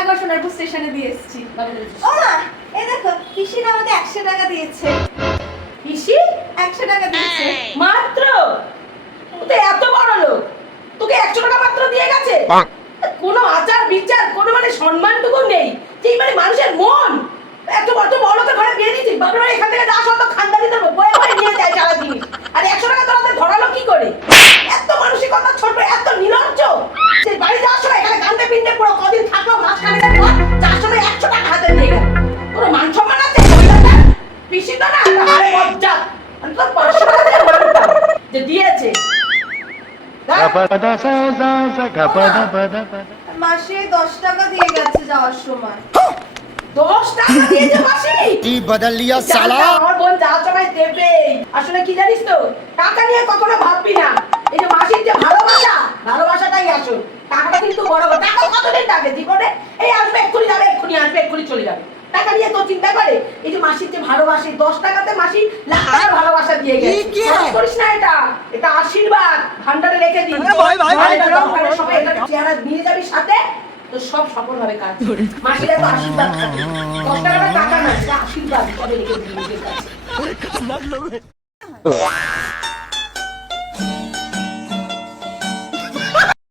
একবার সোনারপুর স্টেশনে দিয়ে এসেছি। ও মা, এই দেখো পিসির আমাকে 100 টাকা দিয়েছে। পিসি 100 টাকা দিয়েছে মাত্র? তো এত বড় লোক, তোকে 100 টাকা মাত্র দিয়ে গেছে? কোনো আচার বিচার, কোনো মানে সম্মানটুকু নেই যে মানে মানুষের মন এত বড় বড় তো ঘরে বিয়ে দিয়েছিস, বাপরে বাড়ি এখান থেকে যা সব তো খানদানি দেবো, বয়ে বয়ে নিয়ে যায় সারা জিনিস, আর 100 টাকা তোরা ধরালো কি করে? এত মানসিকতা ছোট, এত নির্লজ্জ। সেই বাড়ি যাওয়ার সময় এখানে গান্ডে পিন্ডে পুরো কদিন থাকলো, মাঝখানে পর যার সময় 100 টাকা হাতে নিয়ে গেল। কোনো মান সম্মান আছে? পিসি তো না হারে মজ্জা, আমি তো 500 টাকা দিয়ে মানতাম যে দিয়েছে। মাসে 10 টাকা দিয়ে গেছে যাওয়ার সময়। 10 টাকা দিয়েছে মাসি? কি বদল লিয়া সালা। আমার বোন যাওয়ার সময় দেবে। আসলে কি জানিস তো, টাকা নিয়ে কখনো ভাববি না। এই যে মাসির যে ভালোবাসা, ভালোবাসাটাই আসল। টাকাটা কিন্তু বড় কথা। টাকা কতদিন থাকে জীবনে? এই আসবে এক্ষুনি যাবে, এক্ষুনি আসবে এক্ষুনি চলে যাবে। টাকা নিয়ে তো চিন্তা করে। এই যে মাসির যে ভালোবাসে, 10 টাকাতে মাসি লাখ টাকার ভালোবাসা দিয়ে গেছে। খরচ করিস না এটা, এটা আশীর্বাদ, ভান্ডারে রেখে দিন। সবাই এটা চেহারা নিয়ে যাবি সাথে, তো সব সফল হবে কাজ। মাসিরা তো আশীর্বাদ থাকে, 10 টাকাটা টাকা না, এটা আশীর্বাদ। তবে রেখে দিন নিজের কাছে।